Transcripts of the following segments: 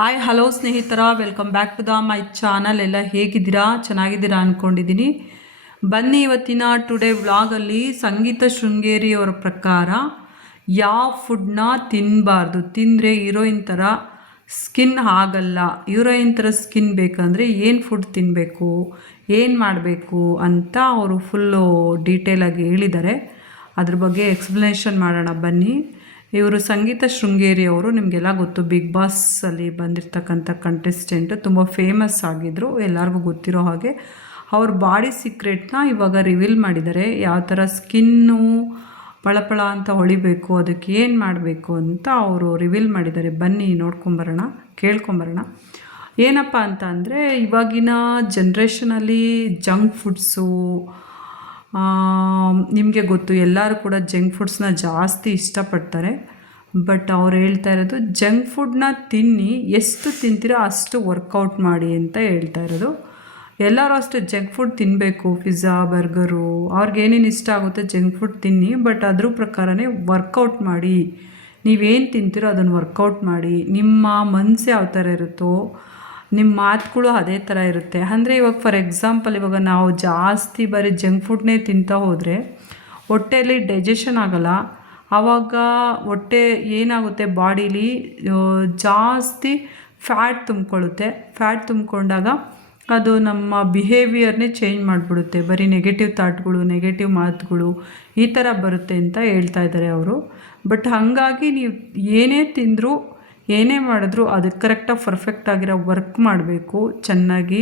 Hi hello ಸ್ನೇಹಿತರ, welcome back to my channel. ಎಲ್ಲ ಹೇಗಿದ್ದೀರಾ? ಚೆನ್ನಾಗಿದ್ದೀರಾ ಅಂದ್ಕೊಂಡಿದ್ದೀನಿ. ಬನ್ನಿ ಇವತ್ತಿನ ಟುಡೇ ವ್ಲಾಗಲ್ಲಿ ಸಂಗೀತ ಶೃಂಗೇರಿ ಅವರ ಪ್ರಕಾರ ಯಾವ ಫುಡ್ನ ತಿನ್ನಬಾರ್ದು, ತಿಂದರೆ ಹೀರೋಯಿನ್ ಥರ ಸ್ಕಿನ್ ಆಗಲ್ಲ, ಹೀರೋಯಿನ್ ಥರ ಸ್ಕಿನ್ ಬೇಕಂದರೆ ಏನು ಫುಡ್ ತಿನ್ನಬೇಕು, ಏನು ಮಾಡಬೇಕು ಅಂತ ಅವರು ಫುಲ್ಲು ಡೀಟೇಲಾಗಿ ಹೇಳಿದ್ದಾರೆ. ಅದ್ರ ಬಗ್ಗೆ ಎಕ್ಸ್ಪ್ಲನೇಷನ್ ಮಾಡೋಣ ಬನ್ನಿ. ಇವರು ಸಂಗೀತ ಶೃಂಗೇರಿ ಅವರು, ನಿಮಗೆಲ್ಲ ಗೊತ್ತು, ಬಿಗ್ ಬಾಸಲ್ಲಿ ಬಂದಿರತಕ್ಕಂಥ ಕಂಟೆಸ್ಟೆಂಟ್, ತುಂಬ ಫೇಮಸ್ ಆಗಿದ್ದರು, ಎಲ್ಲರಿಗೂ ಗೊತ್ತಿರೋ ಹಾಗೆ. ಅವ್ರ ಬಾಡಿ ಸೀಕ್ರೆಟ್ನ ಇವಾಗ ರಿವೀಲ್ ಮಾಡಿದ್ದಾರೆ. ಯಾವ ಥರ ಸ್ಕಿನ್ನು ಪಳಪಳ ಅಂತ ಹೊಳಿಬೇಕು, ಅದಕ್ಕೆ ಏನು ಮಾಡಬೇಕು ಅಂತ ಅವರು ರಿವೀಲ್ ಮಾಡಿದ್ದಾರೆ. ಬನ್ನಿ ನೋಡ್ಕೊಂಬರೋಣ, ಕೇಳ್ಕೊಂಬರೋಣ. ಏನಪ್ಪ ಅಂತ ಅಂದರೆ, ಇವಾಗಿನ ಜನ್ರೇಷನಲ್ಲಿ ಜಂಕ್ ಫುಡ್ಸು, ನಿಮಗೆ ಗೊತ್ತು, ಎಲ್ಲರೂ ಕೂಡ ಜಂಕ್ ಫುಡ್ಸ್ನ ಜಾಸ್ತಿ ಇಷ್ಟಪಡ್ತಾರೆ. ಬಟ್ ಅವ್ರು ಹೇಳ್ತಾ ಇರೋದು, ಜಂಕ್ ಫುಡ್ನ ತಿನ್ನಿ, ಎಷ್ಟು ತಿಂತೀರೋ ಅಷ್ಟು ವರ್ಕೌಟ್ ಮಾಡಿ ಅಂತ ಹೇಳ್ತಾ ಇರೋದು. ಎಲ್ಲರೂ ಅಷ್ಟೇ ಜಂಕ್ ಫುಡ್ ತಿನ್ನಬೇಕು, ಪಿಜ್ಜಾ, ಬರ್ಗರು, ಅವ್ರಿಗೇನೇನು ಇಷ್ಟ ಆಗುತ್ತೆ ಜಂಕ್ ಫುಡ್ ತಿನ್ನಿ, ಬಟ್ ಅದ್ರ ಪ್ರಕಾರನೇ ವರ್ಕೌಟ್ ಮಾಡಿ. ನೀವೇನು ತಿಂತೀರೋ ಅದನ್ನು ವರ್ಕೌಟ್ ಮಾಡಿ. ನಿಮ್ಮ ಮನಸ್ಸು ಯಾವ ಥರ ಇರುತ್ತೋ ನಿಮ್ಮ ಮಾತುಗಳು ಅದೇ ಥರ ಇರುತ್ತೆ. ಅಂದರೆ ಇವಾಗ ಫಾರ್ ಎಕ್ಸಾಂಪಲ್, ಇವಾಗ ನಾವು ಜಾಸ್ತಿ ಬರೀ ಜಂಕ್ ಫುಡ್ನೇ ತಿಂತಾ ಹೋದರೆ ಹೊಟ್ಟೆಯಲ್ಲಿ ಡೈಜೆಷನ್ ಆಗೋಲ್ಲ. ಆವಾಗ ಹೊಟ್ಟೆ ಏನಾಗುತ್ತೆ, ಬಾಡೀಲಿ ಜಾಸ್ತಿ ಫ್ಯಾಟ್ ತುಂಬಿಕೊಳ್ಳುತ್ತೆ. ಫ್ಯಾಟ್ ತುಂಬಿಕೊಂಡಾಗ ಅದು ನಮ್ಮ ಬಿಹೇವಿಯರ್ನೇ ಚೇಂಜ್ ಮಾಡಿಬಿಡುತ್ತೆ. ಬರೀ ನೆಗೆಟಿವ್ ಥಾಟ್ಗಳು, ನೆಗೆಟಿವ್ ಮಾತುಗಳು ಈ ಥರ ಬರುತ್ತೆ ಅಂತ ಹೇಳ್ತಾ ಇದ್ದಾರೆ ಅವರು. ಬಟ್ ಹಾಗಾಗಿ ನೀವು ಏನೇ ತಿಂದರೂ ಏನೇ ಮಾಡಿದ್ರು ಅದಕ್ಕೆ ಕರೆಕ್ಟಾಗಿ ಪರ್ಫೆಕ್ಟಾಗಿರೋ ವರ್ಕ್ ಮಾಡಬೇಕು ಚೆನ್ನಾಗಿ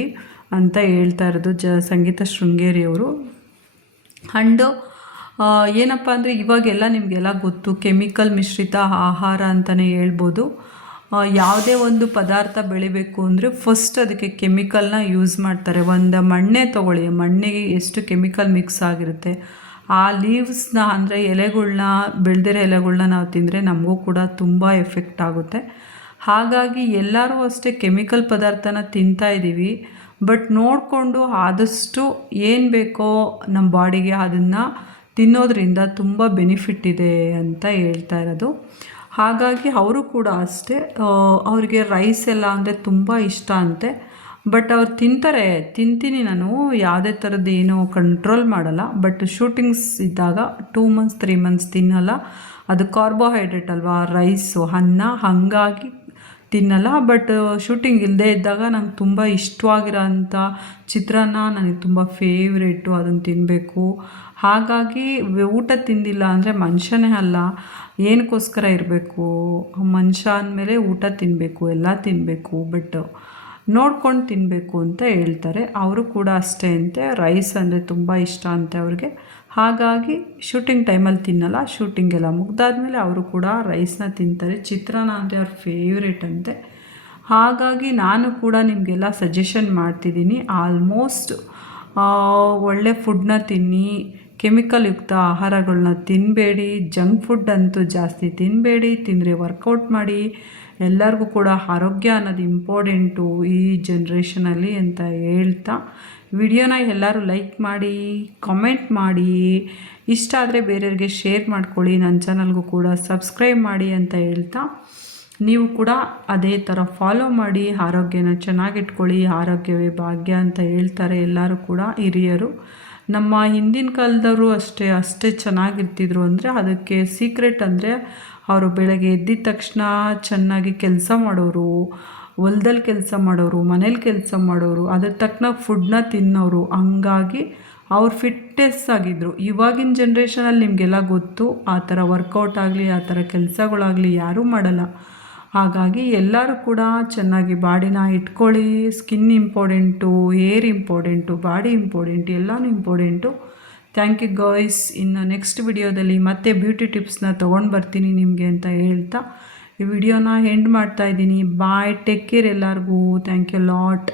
ಅಂತ ಹೇಳ್ತಾ ಇರೋದು ಸಂಗೀತ ಶೃಂಗೇರಿಯವರು. ಆ್ಯಂಡು ಏನಪ್ಪ ಅಂದರೆ, ಇವಾಗೆಲ್ಲ ನಿಮಗೆಲ್ಲ ಗೊತ್ತು, ಕೆಮಿಕಲ್ ಮಿಶ್ರಿತ ಆಹಾರ ಅಂತಲೇ ಹೇಳ್ಬೋದು. ಯಾವುದೇ ಒಂದು ಪದಾರ್ಥ ಬೆಳಿಬೇಕು ಅಂದರೆ ಫಸ್ಟ್ ಅದಕ್ಕೆ ಕೆಮಿಕಲ್ನ ಯೂಸ್ ಮಾಡ್ತಾರೆ. ಒಂದು ಮಣ್ಣೆ ತೊಗೊಳ್ಳಿ, ಮಣ್ಣಿಗೆ ಎಷ್ಟು ಕೆಮಿಕಲ್ ಮಿಕ್ಸ್ ಆಗಿರುತ್ತೆ. ಆ ಲೀವ್ಸ್ನ ಅಂದರೆ ಎಲೆಗಳ್ನ, ಬೆಳೆದಿರೋ ಎಲೆಗಳ್ನ ನಾವು ತಿಂದರೆ ನಮಗೂ ಕೂಡ ತುಂಬ ಎಫೆಕ್ಟ್ ಆಗುತ್ತೆ. ಹಾಗಾಗಿ ಎಲ್ಲರೂ ಅಷ್ಟೇ ಕೆಮಿಕಲ್ ಪದಾರ್ಥನ ತಿಂತಾಯಿದ್ದೀವಿ. ಬಟ್ ನೋಡಿಕೊಂಡು ಆದಷ್ಟು ಏನು ಬೇಕೋ ನಮ್ಮ ಬಾಡಿಗೆ ಅದನ್ನು ತಿನ್ನೋದ್ರಿಂದ ತುಂಬ ಬೆನಿಫಿಟ್ ಇದೆ ಅಂತ ಹೇಳ್ತಾ ಇರೋದು. ಹಾಗಾಗಿ ಅವರು ಕೂಡ ಅಷ್ಟೇ, ಅವರಿಗೆ ರೈಸ್ ಎಲ್ಲ ಅಂದರೆ ತುಂಬ ಇಷ್ಟ ಅಂತೆ. ಬಟ್ ಅವ್ರು ತಿಂತೀನಿ ನಾನು, ಯಾವುದೇ ಥರದ್ದು ಏನೋ ಕಂಟ್ರೋಲ್ ಮಾಡಲ್ಲ. ಬಟ್ ಶೂಟಿಂಗ್ಸ್ ಇದ್ದಾಗ 2 ಮಂತ್ಸ್ 3 ಮಂತ್ಸ್ ತಿನ್ನಲ್ಲ. ಅದು ಕಾರ್ಬೋಹೈಡ್ರೇಟ್ ಅಲ್ವಾ, ರೈಸು, ಅನ್ನ, ಹಾಗಾಗಿ ತಿನ್ನಲ್ಲ. ಬಟ್ ಶೂಟಿಂಗ್ ಇಲ್ಲದೇ ಇದ್ದಾಗ ನಂಗೆ ತುಂಬ ಇಷ್ಟವಾಗಿರೋ ಅಂಥ ಚಿತ್ರಾನ್ನ ನನಗೆ ತುಂಬ ಫೇವ್ರೇಟು, ಅದನ್ನು ತಿನ್ನಬೇಕು. ಹಾಗಾಗಿ ಊಟ ತಿಂದಿಲ್ಲ ಅಂದರೆ ಮನುಷ್ಯನೇ ಅಲ್ಲ, ಏನಕ್ಕೋಸ್ಕರ ಇರಬೇಕು, ಮನುಷ್ಯ ಅಂದಮೇಲೆ ಊಟ ತಿನ್ನಬೇಕು, ಎಲ್ಲ ತಿನ್ನಬೇಕು, ಬಟ್ ನೋಡ್ಕೊಂಡು ತಿನ್ನಬೇಕು ಅಂತ ಹೇಳ್ತಾರೆ. ಅವರು ಕೂಡ ಅಷ್ಟೇ ಅಂತೆ, ರೈಸ್ ಅಂದರೆ ತುಂಬ ಇಷ್ಟ ಅಂತೆ ಅವ್ರಿಗೆ. ಹಾಗಾಗಿ ಶೂಟಿಂಗ್ ಟೈಮಲ್ಲಿ ತಿನ್ನಲ್ಲ, ಶೂಟಿಂಗೆಲ್ಲ ಮುಗ್ದಾದ್ಮೇಲೆ ಅವರು ಕೂಡ ರೈಸ್ನ ತಿಂತಾರೆ. ಚಿತ್ರಾನ್ನ ಅಂದರೆ ಅವ್ರ ಫೇವ್ರೇಟ್ ಅಂತೆ. ಹಾಗಾಗಿ ನಾನು ಕೂಡ ನಿಮಗೆಲ್ಲ ಸಜೆಷನ್ ಮಾಡ್ತಿದ್ದೀನಿ, ಆಲ್ಮೋಸ್ಟ್ ಒಳ್ಳೆ ಫುಡ್ನ ತಿನ್ನಿ, ಕೆಮಿಕಲ್ ಯುಕ್ತ ಆಹಾರಗಳನ್ನ ತಿನ್ನಬೇಡಿ, ಜಂಕ್ ಫುಡ್ ಅಂತೂ ಜಾಸ್ತಿ ತಿನ್ನಬೇಡಿ, ತಿಂದರೆ ವರ್ಕೌಟ್ ಮಾಡಿ. ಎಲ್ಲರಿಗೂ ಕೂಡ ಆರೋಗ್ಯ ಅನ್ನೋದು ಇಂಪಾರ್ಟೆಂಟು ಈ ಜನ್ರೇಷನಲ್ಲಿ ಅಂತ ಹೇಳ್ತಾ, ವಿಡಿಯೋನ ಎಲ್ಲರೂ ಲೈಕ್ ಮಾಡಿ, ಕಮೆಂಟ್ ಮಾಡಿ, ಇಷ್ಟ ಆದರೆ ಬೇರೆಯವ್ರಿಗೆ ಶೇರ್ ಮಾಡ್ಕೊಳ್ಳಿ, ನನ್ನ ಚಾನಲ್ಗೂ ಕೂಡ ಸಬ್ಸ್ಕ್ರೈಬ್ ಮಾಡಿ ಅಂತ ಹೇಳ್ತಾ, ನೀವು ಕೂಡ ಅದೇ ಥರ ಫಾಲೋ ಮಾಡಿ, ಆರೋಗ್ಯನ ಚೆನ್ನಾಗಿಟ್ಕೊಳ್ಳಿ. ಆರೋಗ್ಯವೇ ಭಾಗ್ಯ ಅಂತ ಹೇಳ್ತಾರೆ ಎಲ್ಲರೂ ಕೂಡ ಹಿರಿಯರು. ನಮ್ಮ ಹಿಂದಿನ ಕಾಲದವರು ಅಷ್ಟೇ ಚೆನ್ನಾಗಿರ್ತಿದ್ರು. ಅಂದರೆ ಅದಕ್ಕೆ ಸೀಕ್ರೆಟ್ ಅಂದರೆ, ಅವರು ಬೆಳಗ್ಗೆ ಎದ್ದಿದ ತಕ್ಷಣ ಚೆನ್ನಾಗಿ ಕೆಲಸ ಮಾಡೋರು, ಹೊಲ್ದಲ್ಲಿ ಕೆಲಸ ಮಾಡೋರು, ಮನೇಲಿ ಕೆಲಸ ಮಾಡೋರು, ಅದ್ರ ತಕ್ಕನಾಗಿ ಫುಡ್ನ ತಿನ್ನೋರು. ಹಂಗಾಗಿ ಅವ್ರು ಫಿಟ್ನೆಸ್ ಆಗಿದ್ದರು. ಇವಾಗಿನ ಜನ್ರೇಷನಲ್ಲಿ ನಿಮಗೆಲ್ಲ ಗೊತ್ತು, ಆ ಥರ ವರ್ಕೌಟ್ ಆಗಲಿ, ಆ ಥರ ಕೆಲಸಗಳಾಗಲಿ ಯಾರೂ ಮಾಡಲ್ಲ. ಹಾಗಾಗಿ ಎಲ್ಲರೂ ಕೂಡ ಚೆನ್ನಾಗಿ ಬಾಡಿನ ಇಟ್ಕೊಳ್ಳಿ. Skin important, hair important, body important, ಎಲ್ಲನೂ ಇಂಪಾರ್ಟೆಂಟು. Thank you guys. ಇನ್ನು ನೆಕ್ಸ್ಟ್ ವಿಡಿಯೋದಲ್ಲಿ ಮತ್ತೆ ಬ್ಯೂಟಿ ಟಿಪ್ಸ್ನ ತೊಗೊಂಡು ಬರ್ತೀನಿ ನಿಮಗೆ ಅಂತ ಹೇಳ್ತಾ ಈ ವಿಡಿಯೋನ ಎಂಡ್ ಮಾಡ್ತಾಯಿದ್ದೀನಿ. ಬಾಯ್, ಟೇಕ್ ಕೇರ್ ಎಲ್ಲರಿಗೂ. Thank you lot.